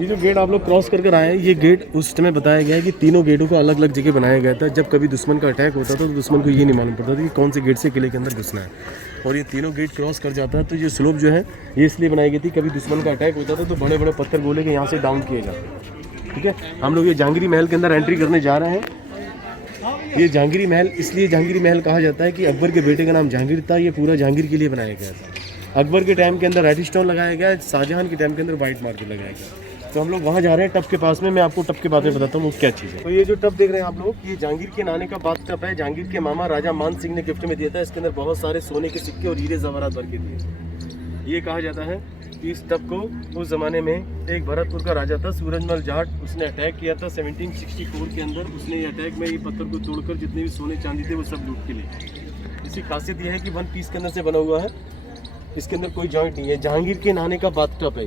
ये जो गेट आप लोग क्रॉस कर कर आए हैं, ये गेट उस समय बताया गया है कि तीनों गेटों को अलग अलग जगह बनाया गया था। जब कभी दुश्मन का अटैक होता था तो दुश्मन को ये नहीं मालूम पड़ता था कि कौन से गेट से किले के अंदर घुसना है, और ये तीनों गेट क्रॉस कर जाता है। तो ये स्लोप जो है ये इसलिए बनाई गई थी, कभी दुश्मन का अटैक होता था तो बड़े बड़े पत्थर गोले के यहाँ से डाउन किए जाते। ठीक है, हम लोग ये जहांगीरी महल के अंदर एंट्री करने जा रहे हैं। ये जहांगीरी महल इसलिए जहांगीरी महल कहा जाता है कि अकबर के बेटे का नाम जहांगीर था। ये पूरा जहांगीर के लिए बनाया गया था। अकबर के टाइम के अंदर रेड स्टोन लगाया गया, शाहजहां के टाइम के अंदर वाइट मार्बल लगाया गया। तो हम लोग वहाँ जा रहे हैं टब के पास में। मैं आपको टब के बारे में बताता हूँ वो क्या चीज़ है। तो ये जो टब देख रहे हैं आप लोग, ये जहांगीर के नाने का बाथ टब है। जहांगीर के मामा राजा मान सिंह ने गिफ्ट में दिया था। इसके अंदर बहुत सारे सोने के सिक्के और हीरे जवाहरात भर के दिए। ये कहा जाता है कि इस टब को उस ज़माने में एक भरतपुर का राजा था सूरजमल जाट, उसने अटैक किया था 1764 के अंदर। उसने ये अटैक में ये पत्थर को तोड़कर जितने भी सोने चांदी थे वो सब लूट के लिए। इसकी खासियत यह है कि 1 पीस के अंदर से बना हुआ है, इसके अंदर कोई जॉइंट नहीं है। जहांगीर के नाने का बाथटब है।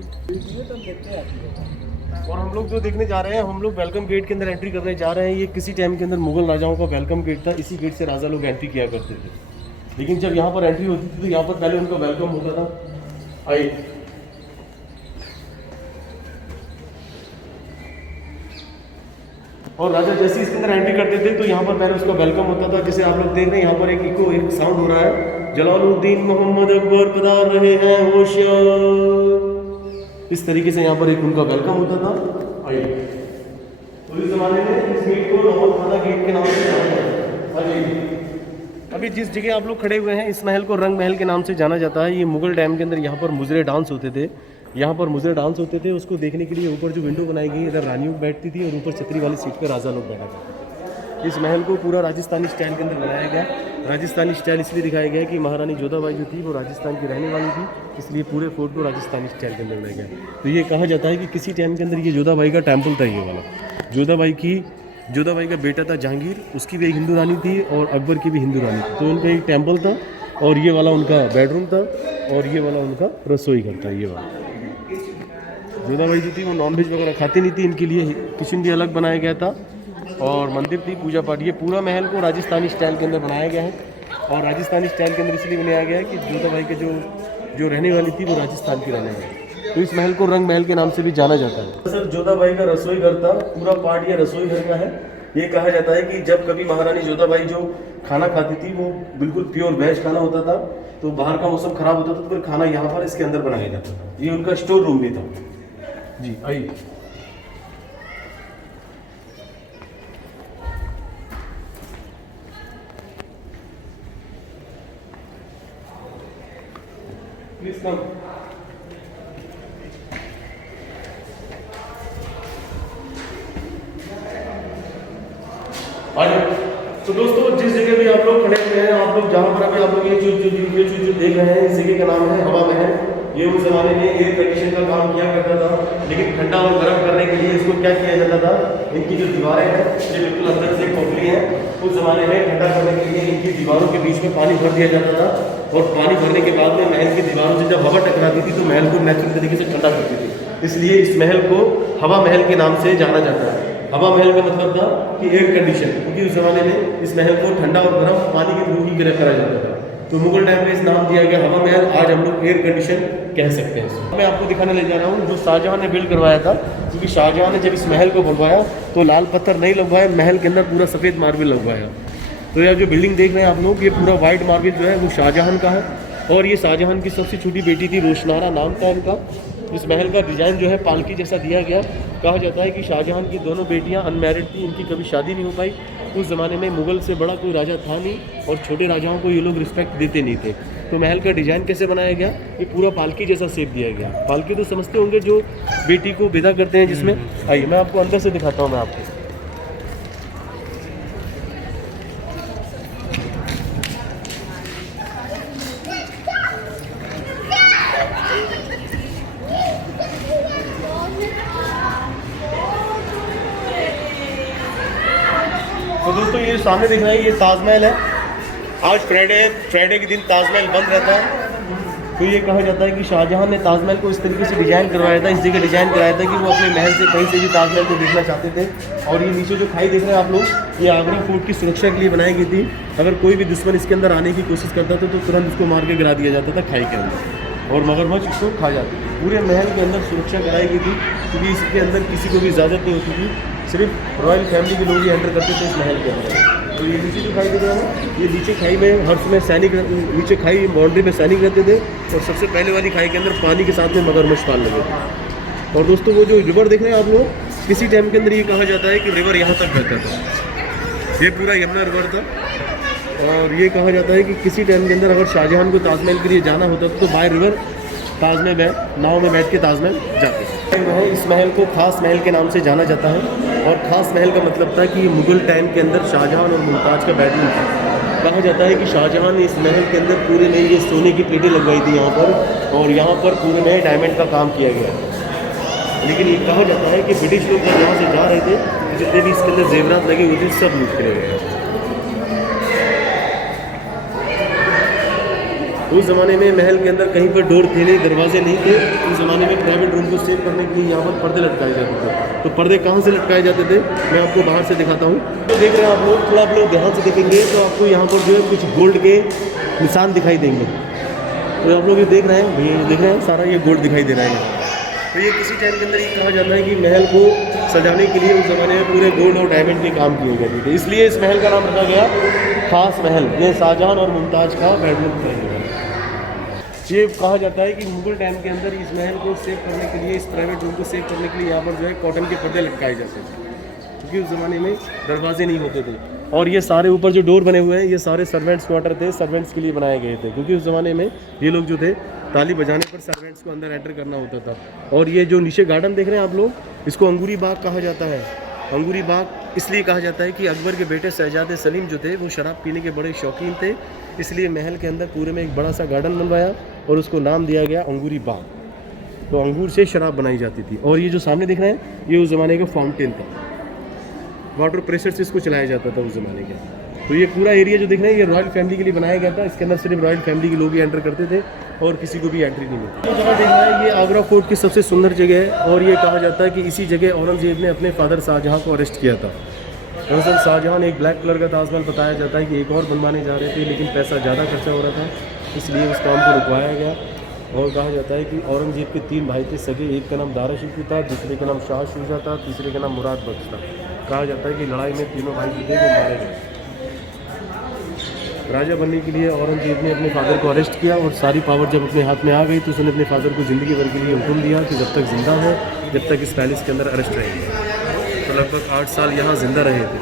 और हम लोग जो देखने जा रहे हैं, हम लोग वेलकम गेट के अंदर एंट्री करने जा रहे हैं। ये किसी टाइम के अंदर मुगल राजाओं का वेलकम गेट था। इसी गेट से राजा लोग एंट्री किया करते थे। लेकिन जब यहाँ पर एंट्री होती थी तो यहाँ पर पहले उनका वेलकम होता था। आइए, और राजा जैसे इसके अंदर एंट्री करते थे तो यहाँ पर पहले उसका वेलकम होता था। जैसे आप लोग देख रहे हैं यहाँ पर एक साउंड हो रहा है, जलालुद्दीन मोहम्मद अकबर पधार रहे हैं होशियार। इस तरीके से यहाँ पर एक उनका वेलकम होता था। आइए, तो इस जमाने में इस गेट को नौबत खाना गेट के नाम से जाना जाता है। अभी जिस जगह आप लोग खड़े हुए हैं, इस महल को रंग महल के नाम से जाना जाता है। ये मुगल टाइम के अंदर यहाँ पर मुजरे डांस होते थे। यहाँ पर मुजरे डांस होते थे, उसको देखने के लिए ऊपर जो विंडो बनाई गई, इधर रानियों बैठती थी और ऊपर छतरी वाली सीट पर राजा लोग बैठा करते। इस महल को पूरा राजस्थानी स्टाइल के अंदर बनाया गया। राजस्थानी स्टाइल इसलिए दिखाया गया कि महारानी जोधाबाई जो थी वो राजस्थान की रहने वाली थी, इसलिए पूरे फोर्ट को राजस्थानी स्टाइल के अंदर बनाया गया। तो ये कहा जाता है कि किसी टाइम के अंदर ये जोधाबाई का टेम्पल था। ये वाला जोधाबाई का बेटा था जहांगीर, उसकी भी एक हिंदू रानी थी और अकबर की भी हिंदू रानी थी। तो उनका एक टेम्पल था और ये वाला उनका बेडरूम था और ये वाला उनका रसोई घर था। ये वाला जोधाबाई जो थी वो नॉनवेज वगैरह खाती नहीं थी, इनके लिए किचन भी अलग बनाया गया था और मंदिर थी, पूजा पाठ। ये पूरा महल को राजस्थानी स्टाइल के अंदर बनाया गया है। और राजस्थानी स्टाइल के अंदर इसलिए बनाया गया है कि जोधाबाई के जो रहने वाली थी वो राजस्थान की रहने वाली। तो इस महल को रंग महल के नाम से भी जाना जाता है। सर जोधाबाई का रसोई घर था, पूरा पार्ट ये रसोई घर का है। ये कहा जाता है कि जब कभी महारानी जोधाबाई जो खाना खाती थी वो बिल्कुल प्योर वेज खाना होता था, तो बाहर का मौसम खराब होता था तो फिर खाना यहाँ पर इसके अंदर बनाया जाता था। ये उनका स्टोर रूम भी था। जी आइए, प्लीज कम। तो दोस्तों जिस जगह भी आप लोग खड़े हुए हैं, आप लोग जहाँ पर अभी आप लोग ये जो देख रहे हैं, इस जगह का नाम है हवा महल। ये उस जमाने में एयर कंडीशन का काम किया करता था, लेकिन ठंडा और गर्म करने के लिए इसको क्या किया जाता था, इनकी जो दीवारें हैं ये बिल्कुल अंदर से खोखली हैं। उस जमाने में ठंडा करने के लिए इनकी दीवारों के बीच में पानी भर दिया जाता था और पानी भरने के बाद में महल की दीवारों से जब हवा टकराती थी तो महल को नेचुरल तरीके से ठंडा करती थी। इसलिए इस महल को हवा महल के नाम से जाना जाता है। हवा महल का मतलब था कि एयर कंडीशन, क्योंकि उस जमाने में इस महल को ठंडा और गर्म पानी के थ्रू ही करा जाता था। तो मुगल टाइम में इस नाम दिया गया हवा महल। आज हम लोग एयर कंडीशन कह सकते हैं। मैं आपको दिखाने ले जा रहा हूँ जो शाहजहां ने बिल्ड करवाया था, क्योंकि शाहजहां ने जब इस महल को बनवाया तो लाल पत्थर नहीं लगवाया, महल के अंदर पूरा सफ़ेद मार्बल लगवाया। तो यह जो बिल्डिंग देख रहे हैं आप लोग, ये पूरा वाइट मार्बल जो है वो शाहजहां का है। और ये शाहजहां की सबसे छोटी बेटी थी, रोशनारा नाम था इनका। इस महल का डिज़ाइन जो है पालकी जैसा दिया गया। कहा जाता है कि शाहजहां की दोनों बेटियां अनमैरिड थी, इनकी कभी शादी नहीं हो पाई। उस ज़माने में मुगल से बड़ा कोई राजा था नहीं और छोटे राजाओं को ये लोग रिस्पेक्ट देते नहीं थे। तो महल का डिज़ाइन कैसे बनाया गया, ये पूरा पालकी जैसा शेप दिया गया। पालकी तो समझते होंगे जो बेटी को विदा करते हैं जिसमें। आइए मैं आपको अंदर से दिखाता हूँ। मैं आपको तो दोस्तों ये सामने दिख रहा है, ये ताजमहल है। आज फ्राइडे के दिन ताजमहल बंद रहता है। तो ये कहा जाता है कि शाहजहां ने ताजमहल को इस तरीके से डिज़ाइन करवाया था, इस जगह डिज़ाइन कराया था कि वो अपने महल से कहीं से भी ताजमहल को देखना चाहते थे। और ये नीचे जो खाई देख रहे हैं आप लोग, ये आगरा फोर्ट की सुरक्षा के लिए बनाई गई थी। अगर कोई भी दुश्मन इसके अंदर आने की कोशिश करता था तो तुरंत उसको मार के गिरा दिया जाता था खाई के अंदर। और मगरमच्छ इसको खा जाते थे। पूरे महल के अंदर सुरक्षा कराई गई थी क्योंकि इसके अंदर किसी को भी इजाज़त नहीं होती थी, सिर्फ रॉयल फैमिली के लोग ही एंटर करते थे इस महल के अंदर। तो ये नीचे जो खाई दे रहा है, ये नीचे खाई में हर समय सैनिक, नीचे खाई बाउंड्री में सैनिक रहते थे और सबसे पहले वाली खाई के अंदर पानी के साथ में मगरमच्छ पाल लगे थे। और दोस्तों वो जो रिवर देख रहे हैं आप लोग, किसी टाइम के अंदर ये कहा जाता है कि रिवर यहाँ तक बहता था, ये पूरा यमुना रिवर था। और ये कहा जाता है कि किसी टाइम के अंदर अगर शाहजहां को ताजमहल के लिए जाना होता था तो बाय रिवर ताज में नाव में बैठ के ताजमहल जाते थे। इस महल को खास महल के नाम से जाना जाता है और ख़ास महल का मतलब था कि मुग़ल टाइम के अंदर शाहजहां और मुमताज़ का बेडरूम था। कहा जाता है कि शाहजहां ने इस महल के अंदर पूरे में ये सोने की प्लेटें लगवाई थी यहाँ पर, और यहाँ पर पूरे में डायमंड का काम किया गया। लेकिन ये कहा जाता है कि ब्रिटिश लोग जब यहाँ से जा रहे थे तो जितने भी इसके अंदर जेवरात लगे हुए थे सब लूट के ले गए। उस ज़माने में महल के अंदर कहीं पर डोर थे नहीं, दरवाजे नहीं थे। उस ज़माने में प्राइवेट रूम को सेव करने के लिए यहाँ पर पर्दे लटकाए जाते थे। तो पर्दे कहाँ से लटकाए जाते थे मैं आपको बाहर से दिखाता हूँ। तो देख रहे हैं आप लोग, थोड़ा आप लोग ध्यान से देखेंगे तो आपको यहाँ पर जो है कुछ गोल्ड के निशान दिखाई देंगे। तो आप लोग ये देख रहे हैं, ये देख रहे हैं सारा ये गोल्ड दिखाई दे रहा है। तो ये किसी टाइम के अंदर ये कहा जाता है कि महल को सजाने के लिए उस ज़माने में पूरे गोल्ड और डायमंड के काम किए गए थे, इसलिए इस महल का नाम रखा गया खास महल। ये शाहजहां और मुमताज़ का बेडरूम था। ये कहा जाता है कि मुगल टाइम के अंदर इस महल को सेव करने के लिए, इस प्राइवेट रूम को सेव करने के लिए यहाँ पर जो है कॉटन के पर्दे लटकाए जाते थे, क्योंकि उस ज़माने में दरवाजे नहीं होते थे। और ये सारे ऊपर जो डोर बने हुए हैं ये सारे सर्वेंट्स क्वार्टर थे, सर्वेंट्स के लिए बनाए गए थे, क्योंकि उस ज़माने में ये लोग जो थे ताली बजाने पर सर्वेंट्स को अंदर एंटर करना होता था। और ये जो नीचे गार्डन देख रहे हैं आप लोग, इसको अंगूरी बाग कहा जाता है। अंगूरी बाग इसलिए कहा जाता है कि अकबर के बेटे शहजादे सलीम जो थे वो शराब पीने के बड़े शौकीन थे, इसलिए महल के अंदर पूरे में एक बड़ा सा गार्डन बनवाया और उसको नाम दिया गया अंगूरी बाग। तो अंगूर से शराब बनाई जाती थी। और ये जो सामने दिख रहे हैं ये उस ज़माने का फाउंटेन था, वाटर प्रेशर से इसको चलाया जाता था उस ज़माने का। तो ये पूरा एरिया जो दिख रहे हैं ये रॉयल फैमिली के लिए बनाया गया था, इसके अंदर सिर्फ रॉयल फैमिली के लोग ही एंटर करते थे और किसी को भी एंट्री नहीं मिलती। तो जगह देख रहा है ये आगरा फोर्ट की सबसे सुंदर जगह है और ये कहा जाता है कि इसी जगह औरंगजेब ने अपने फादर शाहजहां को अरेस्ट किया था। दरअसल शाहजहां ने एक ब्लैक कलर का ताजमहल बताया जाता है कि एक और बनवाने जा रहे थे, लेकिन पैसा ज़्यादा खर्चा हो रहा था, इसलिए उस काम को रुकवाया गया। और कहा जाता है कि औरंगजेब के 3 भाई थे सगे, एक का नाम दारा शिकोह था, दूसरे का नाम शाह शुजा था, तीसरे का नाम मुराद बख्श था। कहा जाता है कि लड़ाई में तीनों भाई जो थे वो मारे गए। राजा बनने के लिए औरंगजेब ने अपने फादर को अरेस्ट किया और सारी पावर जब अपने हाथ में आ गई तो उसने अपने फादर को ज़िंदगी भर के लिए हुक्म दिया कि जब तक ज़िंदा है, जब तक इस पैलेस के अंदर अरेस्ट रहेंगे। तो लगभग 8 साल यहाँ ज़िंदा रहे थे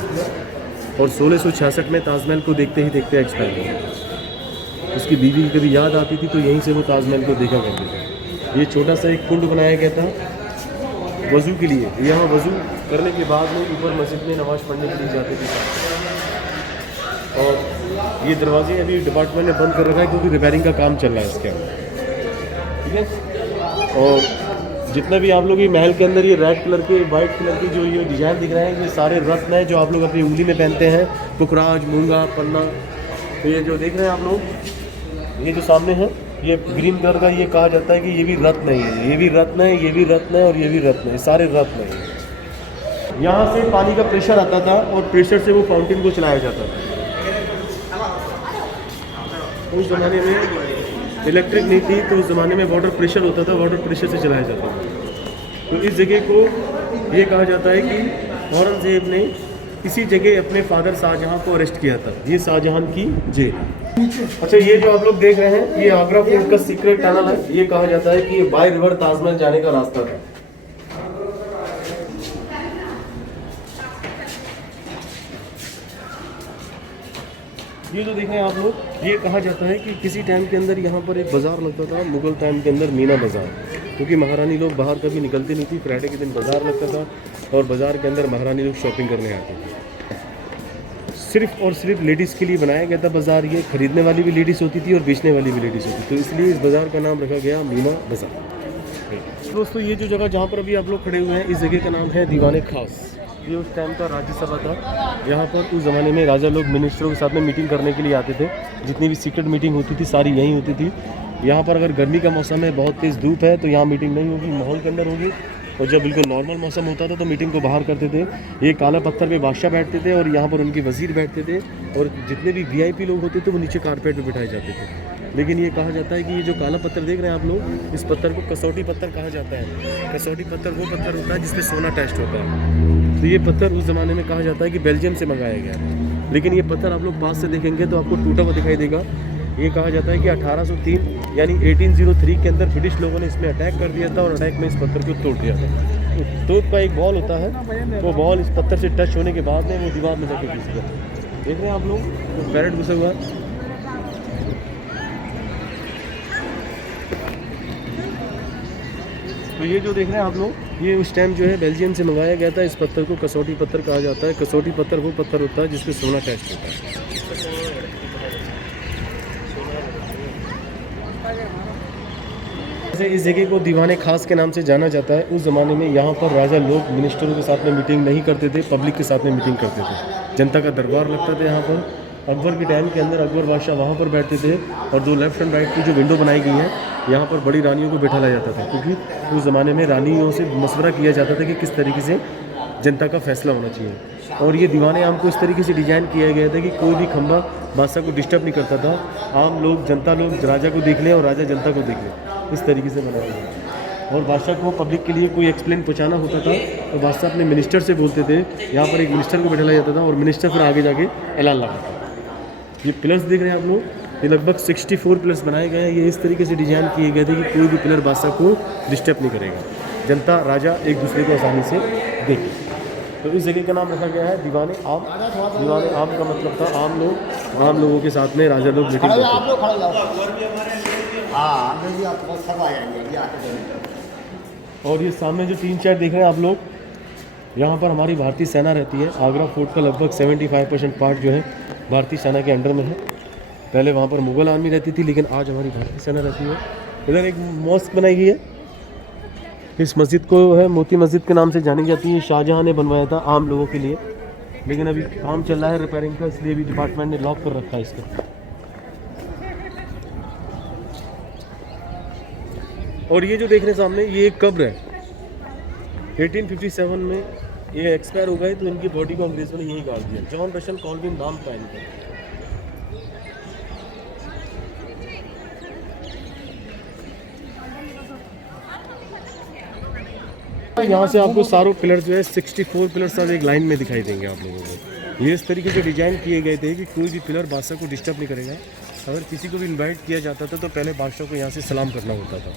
और 1666 में ताजमहल को देखते ही देखते एक्सपायर हो गए। उसकी बीवी की कभी याद आती थी तो यहीं से वो ताजमहल को देखा करते थे। ये छोटा सा एक कुंड बनाया गया था वज़ू के लिए, यहाँ वज़ू करने के बाद में ऊपर मस्जिद में नमाज़ पढ़ने के लिए जाते थे। और ये दरवाजे अभी डिपार्टमेंट ने बंद कर रखा है क्योंकि रिपेयरिंग का काम चल रहा है इसके अंदर, ठीक है। और जितना भी आप लोग ये महल के अंदर ये रेड कलर के, वाइट कलर के जो ये डिज़ाइन दिख रहे हैं ये सारे रत्न हैं जो आप लोग अपनी उंगली में पहनते हैं, पुखराज, मूंगा, पन्ना। तो ये जो देख रहे हैं आप लोग, ये जो सामने है ये ग्रीन कलर का, ये कहा जाता है कि ये भी रत्न है, ये भी रत्न है, ये भी रत्न है और ये भी रत्न है, सारे रत्न हैं। यहाँ से पानी का प्रेशर आता था और प्रेशर से वो फाउंटेन को चलाया जाता था। उस ज़माने में इलेक्ट्रिक नहीं थी तो उस ज़माने में वाटर प्रेशर होता था, वाटर प्रेशर से चलाया जाता था। तो इस जगह को ये कहा जाता है कि औरंगज़ेब ने इसी जगह अपने फादर शाहजहां को अरेस्ट किया था। ये शाहजहां की जेल। अच्छा, ये जो आप लोग देख रहे हैं ये आगरा फोर्ट का सीक्रेट टनल है। ये कहा जाता है कि ये बाय रिवर ताजमहल जाने का रास्ता था। ये जो देख रहे हैं आप लोग, ये कहा जाता है कि किसी टाइम के अंदर यहाँ पर एक बाज़ार लगता था, मुग़ल टाइम के अंदर मीना बाज़ार, क्योंकि महारानी लोग बाहर कभी निकलती नहीं थी। फ्राइडे के दिन बाज़ार लगता था और बाज़ार के अंदर महारानी लोग शॉपिंग करने आते थे। सिर्फ और सिर्फ लेडीज़ के लिए बनाया गया था बाज़ार। ये खरीदने वाली भी लेडीज़ होती थी और बेचने वाली भी लेडीज़ होती थी, तो इसलिए इस बाज़ार का नाम रखा गया मीना बाज़ार। दोस्तों, ये जो जगह जहाँ पर अभी आप लोग खड़े हुए हैं इस जगह का नाम है दीवाने खास। ये उस टाइम का राज्यसभा था। यहाँ पर उस ज़माने में राजा लोग मिनिस्टरों के साथ में मीटिंग करने के लिए आते थे। जितनी भी सीक्रेट मीटिंग होती थी सारी यहीं होती थी। यहाँ पर अगर गर्मी का मौसम है, बहुत तेज़ धूप है, तो यहाँ मीटिंग नहीं होगी, माहौल के अंदर होगी। और जब बिल्कुल नॉर्मल मौसम होता था तो मीटिंग को बाहर करते थे। ये काला पत्थर पे बादशाह बैठते थे और यहाँ पर उनके वज़ीर बैठते थे और जितने भी VIP लोग होते थे वो नीचे कारपेट पे बिठाए जाते थे। लेकिन ये कहा जाता है कि ये जो काला पत्थर देख रहे हैं आप लोग, इस पत्थर को कसौटी पत्थर कहा जाता है। कसौटी पत्थर वो पत्थर होता है जिसपे सोना टेस्ट होता है। तो ये पत्थर उस ज़माने में कहा जाता है कि बेल्जियम से मंगाया गया है। लेकिन ये पत्थर आप लोग पास से देखेंगे तो आपको टूटा हुआ दिखाई देगा। ये कहा जाता है कि 1803 यानी 1803 के अंदर ब्रिटिश लोगों ने इसमें अटैक कर दिया था और अटैक में इस पत्थर को तोड़ दिया था। तो तोप का एक बॉल होता है, वो बॉल इस पत्थर से टच होने के बाद में वो दीवार में जाके घुस गया। देख रहे हैं आप लोग, तो पैरेट घुसा हुआ है। तो ये जो देख रहे हैं आप लोग, ये उस टाइम जो है बेल्जियम से मंगाया गया था। इस पत्थर को कसौटी पत्थर कहा जाता है। कसौटी पत्थर वो पत्थर होता है जिसपे सोना टेस्ट होता है। जैसे इस जगह को दीवाने खास के नाम से जाना जाता है। उस ज़माने में यहाँ पर राजा लोग मिनिस्टरों के साथ में मीटिंग नहीं करते थे, पब्लिक के साथ में मीटिंग करते थे। जनता का दरबार लगता था यहाँ पर। अकबर के टाइम के अंदर अकबर बादशाह वहाँ पर बैठते थे और जो लेफ्ट एंड राइट की जो विंडो बनाई गई है, यहाँ पर बड़ी रानियों को बैठा लाया जाता था, क्योंकि उस ज़माने में रानियों से मशवरा किया जाता था कि किस तरीके से जनता का फैसला होना चाहिए। और ये दीवाने आम को इस तरीके से डिज़ाइन किया गया था कि कोई भी खंभा बादशाह को डिस्टर्ब नहीं करता था। आम लोग, जनता लोग राजा को देख लें और राजा जनता को देख लें, इस तरीके से बनाया गया। और बादशाह को पब्लिक के लिए कोई एक्सप्लेन पहुँचाना होता था तो बादशाह अपने मिनिस्टर से बोलते थे। यहाँ पर एक मिनिस्टर को बैठा लाया जाता था और मिनिस्टर फिर आगे जाके ऐलान लगाता था। ये पिलर्स देख रहे हैं आप लोग, ये लगभग 64 पिलर्स बनाए गए हैं। ये इस तरीके से डिज़ाइन किए गए थे कि कोई भी पिलर बादशाह को डिस्टर्ब नहीं करेगा, जनता राजा एक दूसरे को आसानी से देखे। तो इस जगह का नाम रखा गया है दीवाने आम। दीवाने आम का मतलब था आम लोग, आम लोगों के साथ में राजा लोग मीटिंग करते। और ये सामने जो 3 चार देख रहे हैं आप लोग, यहाँ पर हमारी भारतीय सेना रहती है। आगरा फोर्ट का लगभग 75% पार्ट जो है भारतीय सेना के अंडर में है। पहले वहाँ पर मुगल आर्मी रहती थी, लेकिन आज हमारी भारतीय सेना रहती है। इधर एक मॉस्क बनाई गई है। इस मस्जिद को है मोती मस्जिद के नाम से जानी जाती है। शाहजहां ने बनवाया था आम लोगों के लिए, लेकिन अभी काम चल रहा है रिपेयरिंग का, इसलिए भी डिपार्टमेंट ने लॉक कर रखा है इसको। और ये जो देख रहे हैं सामने, ये एक कब्र है। 1857 में ये एक्सपायर हो गए तो इनकी बॉडी को अंग्रेजों ने यहीं गाड़ दिया। जॉन रशल कॉल्विन नाम था इनका। यहाँ से आपको सारों पिलर जो है 64 पिलर सब एक लाइन में दिखाई देंगे आप लोगों को। ये इस तरीके से डिजाइन किए गए थे कि कोई भी पिलर बादशाह को डिस्टर्ब नहीं करेगा। अगर किसी को भी इनवाइट किया जाता था तो पहले बादशाह को यहाँ से सलाम करना होता था,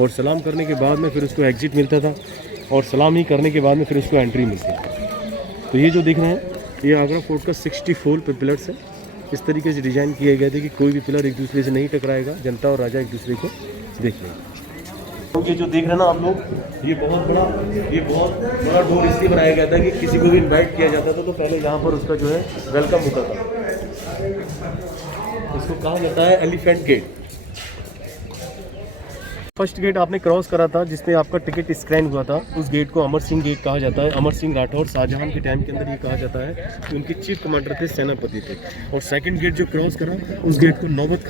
और सलाम करने के बाद में फिर उसको एग्जिट मिलता था, और सलाम ही करने के बाद में फिर उसको एंट्री मिलती थी। तो ये जो दिख रहे हैं, ये आगरा फोर्ट का 64 पिलर्स है। इस तरीके से डिज़ाइन किए गए थे कि कोई भी पिलर एक दूसरे से नहीं टकराएगा, जनता और राजा एक दूसरे को देख लेंगे। तो ये जो देख रहे हैं ना आप लोग, ये बहुत बड़ा डोर इसलिए बनाया गया था कि किसी को भी इनवाइट किया जाता था तो पहले यहाँ पर उसका जो है वेलकम होता था। इसको कहा जाता है एलिफेंट गेट। फर्स्ट गेट आपने क्रॉस करा था जिसमें आपका टिकट स्कैन हुआ था, उस गेट को अमर सिंह गेट कहा जाता है। अमर सिंह राठौर शाहजहां के टाइम के अंदर ये कहा जाता है कि उनके चीफ कमांडर थे, सेनापति थे। और सेकंड गेट जो क्रॉस करा, उस गेट को नौबत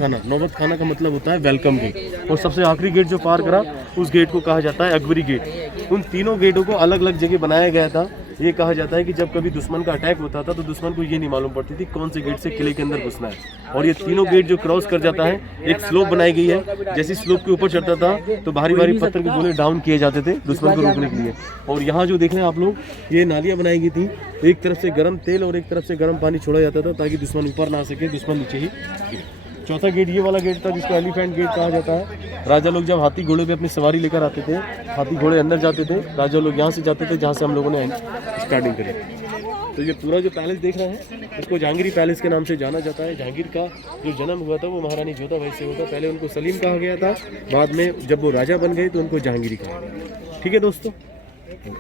खाना का मतलब होता है वेलकम गेट। और सबसे आखिरी गेट जो पार करा, उस गेट को कहा जाता है अकबरी गेट। उन तीनों गेटों को अलग अलग जगह बनाया गया था। ये कहा जाता है कि जब कभी दुश्मन का अटैक होता था तो दुश्मन को ये नहीं मालूम पड़ती थी कौन से गेट से किले के अंदर घुसना है। और ये तीनों गेट जो क्रॉस कर जाता है, एक स्लोप बनाई गई है। जैसे स्लोप के ऊपर चढ़ता था तो भारी पत्थर के गोले डाउन किए जाते थे दुश्मन को रोकने के लिए। और यहाँ जो देख रहे हैं आप लोग, ये नालियाँ बनाई गई थी। एक तरफ से गर्म तेल और एक तरफ से गर्म पानी छोड़ा जाता था ताकि दुश्मन ऊपर ना आ सके, दुश्मन नीचे ही गिरे। चौथा गेट ये वाला गेट था जिसको एलिफेंट गेट कहा जाता है। राजा लोग जब हाथी घोड़े पे अपनी सवारी लेकर आते थे, हाथी घोड़े अंदर जाते थे, राजा लोग यहाँ से जाते थे जहाँ से हम लोगों ने स्टार्टिंग करी। तो ये पूरा जो पैलेस देख रहे हैं, इसको जहांगीरी पैलेस के नाम से जाना जाता है। जहांगीर का जो जन्म हुआ था वो महारानी जोधाबाई से हुआ था। पहले उनको सलीम कहा गया था, बाद में जब वो राजा बन गए तो उनको जहांगीरी कहा गया। ठीक है दोस्तों।